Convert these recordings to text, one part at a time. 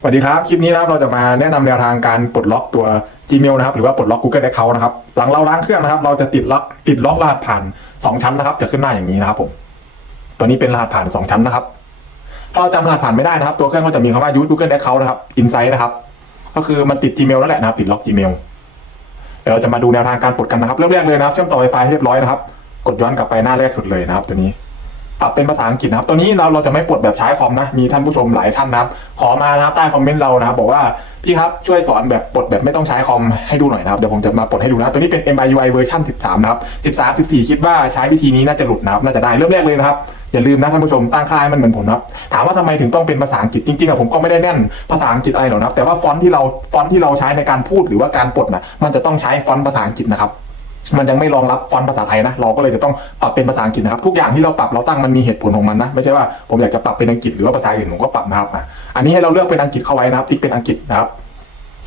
สวัสดีครับ คลิปนี้นะครับเราจะมาแนะนำแนวทางการปลดล็อกตัว Gmail นะครับหรือว่าปลดล็อก Google Account นะครับหลังเราล้างเครื่องนะครับ เราจะติดล็อกติดล็อกรหัสผ่าน 2 ชั้นนะครับ จะขึ้นหน้าอย่างนี้นะครับผมตัวนี้เป็นรหัสผ่าน 2 ชั้นนะครับเราจำรหัสผ่านไม่ได้นะครับ ตัวเครื่องก็จะมีคำว่า use Google Account นะครับ Insight นะครับ ก็คือมันติด Gmail นั่นแหละนะครับ ติดล็อก Gmail เดี๋ยวเราจะมาดูแนวทางการปลดกันนะครับเริ่มแรกเลยนะครับ เชื่อมต่อ Wi-Fi เรียบร้อยนะครับ กดย้อนกลับไปหน้าแรกสุดเลยนะครับ ตัวนี้ ปรับเป็นภาษาอังกฤษนะครับตัวนี้เราเราจะไม่ปลดแบบใช้คอมนะ มีท่านผู้ชมหลายท่านนะครับ ขอมานะครับใต้คอมเมนต์เรานะครับ บอกว่าพี่ครับช่วยสอนแบบปลดแบบไม่ต้องใช้คอมให้ดูหน่อยนะครับ เดี๋ยวผมจะมาปลดให้ดูนะ ตัวนี้เป็น MIUI เวอร์ชัน13 นะครับ 13 14 คิดว่าใช้วิธีนี้น่าจะหลุดนะครับ น่าจะได้เริ่มแรกเลยนะครับ อย่าลืมนะท่านผู้ชมตั้งค่าให้มันเหมือนผมนะครับ ถามว่าทำไมถึงต้องเป็นภาษาอังกฤษ จริงๆอะผมก็ไม่ได้แน่นภาษาอังกฤษอะไรหรอกนะครับ แต่ว่าฟอนต์ที่เราฟอนต์ที่เราใช้ในการพูดหรือว่าการปลดนะมันจะต้องใช้ฟอนต์ภาษาอังกฤษนะครับ มันยังไม่รองรับฟอนต์ภาษาไทยนะ เราก็เลยจะต้องปรับเป็นภาษาอังกฤษนะครับ ทุกอย่างที่เราปรับเราตั้งมันมีเหตุผลของมันนะ ไม่ใช่ว่าผมอยากจะปรับเป็นอังกฤษหรือว่าภาษาอื่นผมก็ปรับนะครับอันนี้ให้เราเลือกเป็นอังกฤษเข้าไว้นะครับ ติ๊กเป็นอังกฤษนะครับ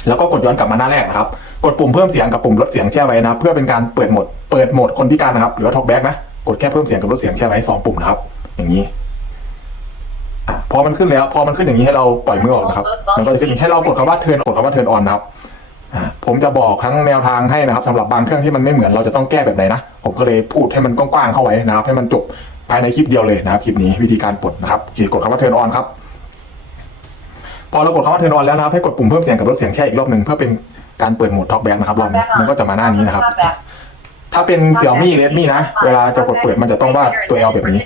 แล้วก็กดย้อนกลับมาหน้าแรกนะครับ กดปุ่มเพิ่มเสียงกับปุ่มลดเสียงแช่ไว้นะเพื่อเป็นการเปิดโหมดเปิดโหมดคนพิการนะครับหรือว่า talk back นะกดแค่เพิ่มเสียงกับลดเสียงแช่ไว้สองปุ่มนะครับ อย่างนี้พอมันขึ้นแล้ว พอมันขึ้นอย่างนี้ให้เราปล่อยมือออกนะครับ มันก็จะขึ้นให้เรากดคำว่า turn กดคำว่า turn on นะครับ ผมจะบอกทั้งแนวทางให้นะครับสำหรับบางเครื่องที่มันไม่เหมือนเราจะต้องแก้แบบไหนนะ ผมก็เลยพูดให้มันกว้างๆเข้าไว้นะครับ ให้มันจบภายในคลิปเดียวเลยนะครับคลิปนี้วิธีการปลดนะครับโอเคกดคำว่า turn on ครับพอเรากดคำว่า turn on แล้วนะครับให้กดปุ่มเพิ่มเสียงกับลดเสียงแช่อีกรอบหนึ่งเพื่อเป็นการเปิดโหมด talk back นะครับรอบนี้มันก็จะมาหน้านี้นะครับ ถ้าเป็น Xiaomi Redmi นะ เวลาจะกดเปิดมันจะต้องวาดตัว L แบบนี้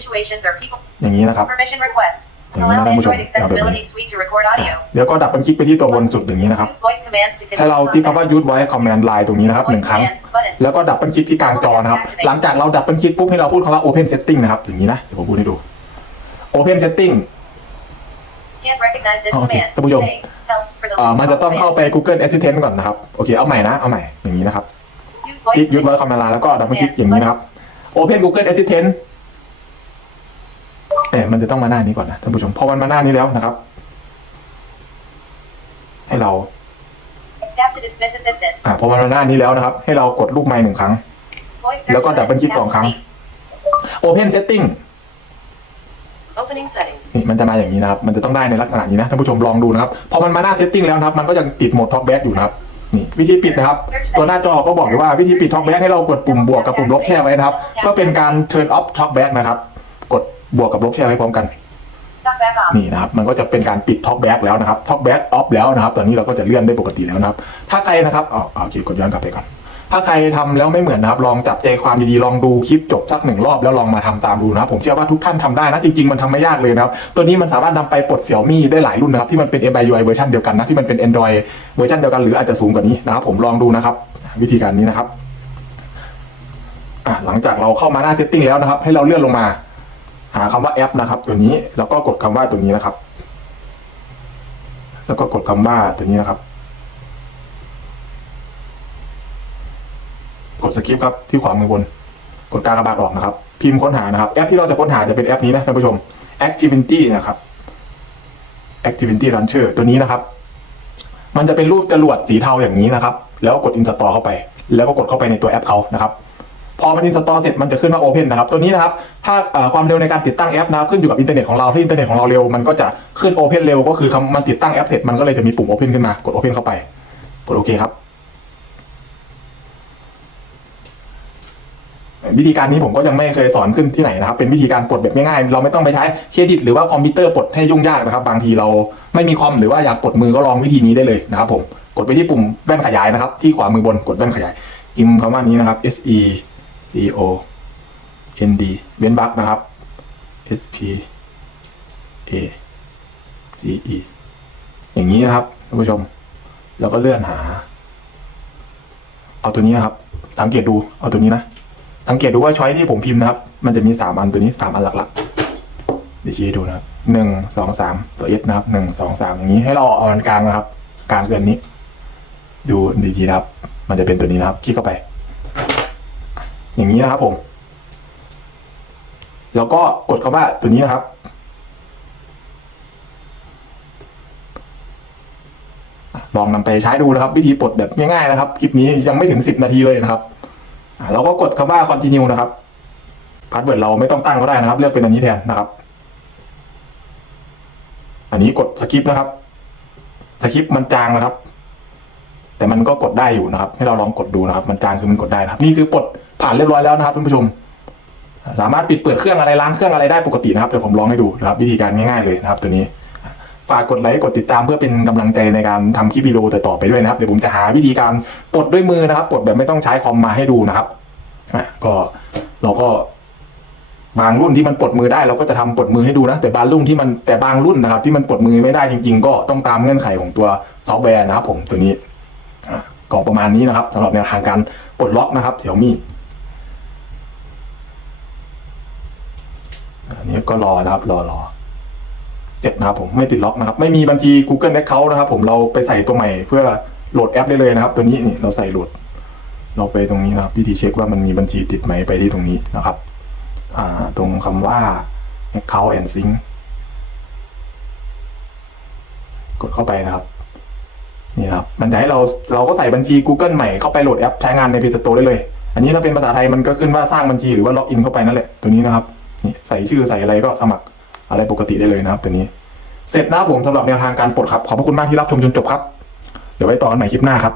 อย่างนี้นะครับ Permission request. อย่างนี้ Allow นะท่านผู้ชม Android เอาแบบนี้ Accessibility Suite to record audio. แล้วก็ดับเบิลคลิกไปที่ตัวบนสุดอย่างนี้นะครับ Use voice commands to ให้เรา connect ที่คำว่า use voice command line ตรงนี้นะครับหนึ่ง Voice ครั้ง commands button. แล้วก็ดับเบิลคลิกที่กลางจอนะครับ หลังจากเราดับเบิลคลิกปุ๊บให้เราพูดคำว่า open setting นะครับ อย่างนี้นะ เดี๋ยวผมพูดให้ดู open setting Can't recognize this โอเค command. ท่านผู้ชม Say, help for the อ่า list มัน of จะต้องเข้า commands. ไป Google Assistant ก่อนนะครับ โอเค เอาใหม่นะ เอาใหม่ อย่างนี้นะครับ Use voice คลิก use commands. voice command line แล้วก็ดับเบิลคลิกอย่างนี้นะครับ open Google Assistant เอ๊ะมันจะต้องมาหน้านี้ก่อนนะท่านผู้ชมพอมันมาหน้านี้แล้วนะครับ ให้เรา Tap to dismiss assistant. อ่าพอมันมาหน้านี้แล้วนะครับ ให้เรากดรูปไม้หนึ่งครั้ง Voice แล้วก็ search ดับเบิล button. คลิก Tap สอง to ครั้ง speak. open setting Opening settings. นี่มันจะมาอย่างนี้นะครับ มันจะต้องได้ในลักษณะนี้นะท่านผู้ชมลองดูนะครับ พอมันมาหน้าเซตติ้งแล้วนะครับ มันก็ยังติดโหมด talk back อยู่นะครับนี่วิธีปิดนะครับ ตัวหน้าจอก็บอกอยู่ว่าวิธีปิด talk back ให้เรากดปุ่มบวกกับปุ่มลบแช่ไว้นะครับเพื่อเป็นการ turn off talk back นะครับกด บวกกับลบแช่ไว้พร้อมกัน Talk back on. นี่นะครับมันก็จะเป็นการปิด talk back แล้วนะครับ talk back off แล้วนะครับ ตอนนี้เราก็จะเลื่อนได้ปกติแล้วนะครับ ถ้าใครนะครับอ๋อโอเคกดย้อนกลับไปก่อน ถ้าใครทำแล้วไม่เหมือนนะครับ ลองจับใจความดีๆลองดูคลิปจบสักหนึ่งรอบแล้วลองมาทำตามดูนะครับ ผมเชื่อว่าทุกท่านทำได้นะ จริงๆมันทำไม่ยากเลยนะครับ ตัวนี้มันสามารถนำไปปลดเสี่ยวมี่ได้หลายรุ่นนะครับที่มันเป็น MIUI เวอร์ชันเดียวกันนะที่มันเป็น Android เวอร์ชันเดียวกันหรืออาจจะสูงกว่านี้นะครับ ผมลองดูนะครับ วิธีการนี้นะครับอะหลังจากเราเข้ามาหน้าเซตติ้งแล้วนะครับ ให้เราเลื่อนลงมา หาคำว่าแอปนะครับ ตัวนี้แล้วก็กดคำว่าตัวนี้นะครับ แล้วก็กดคำว่าตัวนี้นะครับ กดสกิปครับที่ขวามือบน กดกากระบาทออกนะครับ พิมพ์ค้นหานะครับ แอปที่เราจะค้นหาจะเป็นแอปนี้นะท่านผู้ชม Activity นะครับ Activity Launcher ตัวนี้นะครับ มันจะเป็นรูปจรวดสีเทาอย่างนี้นะครับ แล้วกด Install เข้าไป แล้วก็กดเข้าไปในตัวแอปเขานะครับ พอมัน Install เสร็จมันจะขึ้นว่า Open นะครับ ตัวนี้นะครับ ถ้าความเร็วในการติดตั้งแอปนะครับขึ้นอยู่กับอินเทอร์เน็ตของเราถ้าอินเทอร์เน็ตของเราเร็วมันก็จะขึ้น Open เร็วก็คือคำมันติดตั้งแอปเสร็จมันก็เลยจะมีปุ่ม Open ขึ้นมากด Open เข้าไปกดโอเคครับวิธีการนี้ผมก็ยังไม่เคยสอนขึ้นที่ไหนนะครับ เป็นวิธีการปลดแบบง่ายๆ เราไม่ต้องไปใช้เครดิตหรือว่าคอมพิวเตอร์ปลดให้ยุ่งยากนะครับ บางทีเราไม่มีคอมหรือว่าอยากปลดมือก็ลองวิธีนี้ได้เลยนะครับผม กดไปที่ปุ่มแว่นขยายนะครับ ที่ขวามือบนกดแว่นขยายพิมพ์คำว่านี้นะครับ S E C O N D เว้นวรรคนะครับ S P A C E อย่างนี้นะครับท่านผู้ชม แล้วก็เลื่อนหา เอาตัวนี้นะครับ สังเกตดูเอาตัวนี้นะ สังเกตดูว่าช้อยที่ผมพิมพ์นะครับ มันจะมีสามอันตัวนี้สามอันหลักๆเดี๋ยวชี้ดูนะครับหนึ่งสองสามตัวเอสนะครับหนึ่งสองสามอย่างนี้ให้เราเอาอันกลางนะครับ กลางเกินนี้ ดูดีๆนะครับ มันจะเป็นตัวนี้นะครับ คลิกเข้าไป อย่างนี้นะครับผม แล้วก็กดคำว่าตัวนี้นะครับ ลองนำไปใช้ดูนะครับ วิธีปลดแบบง่ายๆนะครับ คลิปนี้ยังไม่ถึงสิบนาทีเลยนะครับเราก็กดคำว่า continue นะครับพาสเวิร์ดเราไม่ต้องตั้งก็ได้นะครับ เลือกเป็นอันนี้แทนนะครับ อันนี้กด skip นะครับคริปต์มันจางนะครับ แต่มันก็กดได้อยู่นะครับ ให้เราลองกดดูนะครับ มันจางคือมันกดได้นะครับ นี่คือปลดผ่านเรียบร้อยแล้วนะครับท่านผู้ชม สามารถปิดเปิดเครื่องอะไรล้างเครื่องอะไรได้ปกตินะครับเดี๋ยวผมลองให้ดูนะครับ วิธีการง่ายๆเลยนะครับ ตัวนี้ฝากกดไลค์กดติดตามเพื่อเป็นกำลังใจในการทำคลิปวิดีโอต่อไปด้วยนะครับเดี๋ยวผมจะหาวิธีการปลดด้วยมือนะครับปลดแบบไม่ต้องใช้คอมมาให้ดูนะครับก็เราก็บางรุ่นที่มันปลดมือได้เราก็จะทำปลดมือให้ดูนะ แต่บางรุ่นที่มันแต่บางรุ่นนะครับ ที่มันปลดมือไม่ได้จริง ๆ ก็ต้องตามเงื่อนไขของตัวซอฟต์แวร์นะครับ ผมตัวนี้ ก็ประมาณนี้นะครับสำหรับแนวทางการปลดล็อกนะครับเสี่ยมี่อันนี้ก็รอนะครับรอรอเจ็ดนะครับผมไม่ติดล็อกนะครับ ไม่มีบัญชี Google Account นะครับ ผมเราไปใส่ตัวใหม่เพื่อโหลดแอปได้เลยนะครับ ตัวนี้นี่เราใส่โหลด เราไปตรงนี้นะครับ วิธีเช็คว่ามันมีบัญชีติดไหมไปที่ตรงนี้นะครับอ่าตรงคำว่า account and sync กดเข้าไปนะครับ นี่ครับมันจะให้เราเราก็ใส่บัญชี Google ใหม่เข้าไปโหลดแอปใช้งานใน Play Store ได้เลย อันนี้ถ้าเป็นภาษาไทยมันก็ขึ้นว่าสร้างบัญชีหรือว่าล็อกอินเข้าไปนั่นแหละตัวนี้นะครับนี่ใส่ชื่อใส่อะไรก็สมัครอะไรปกติได้เลยนะครับ ตัวนี้ เสร็จนะผมสำหรับแนวทางการปลดครับขอบพระคุณมากที่รับชมจนจบครับ เดี๋ยวไว้ต่อกันใหม่คลิปหน้าครับ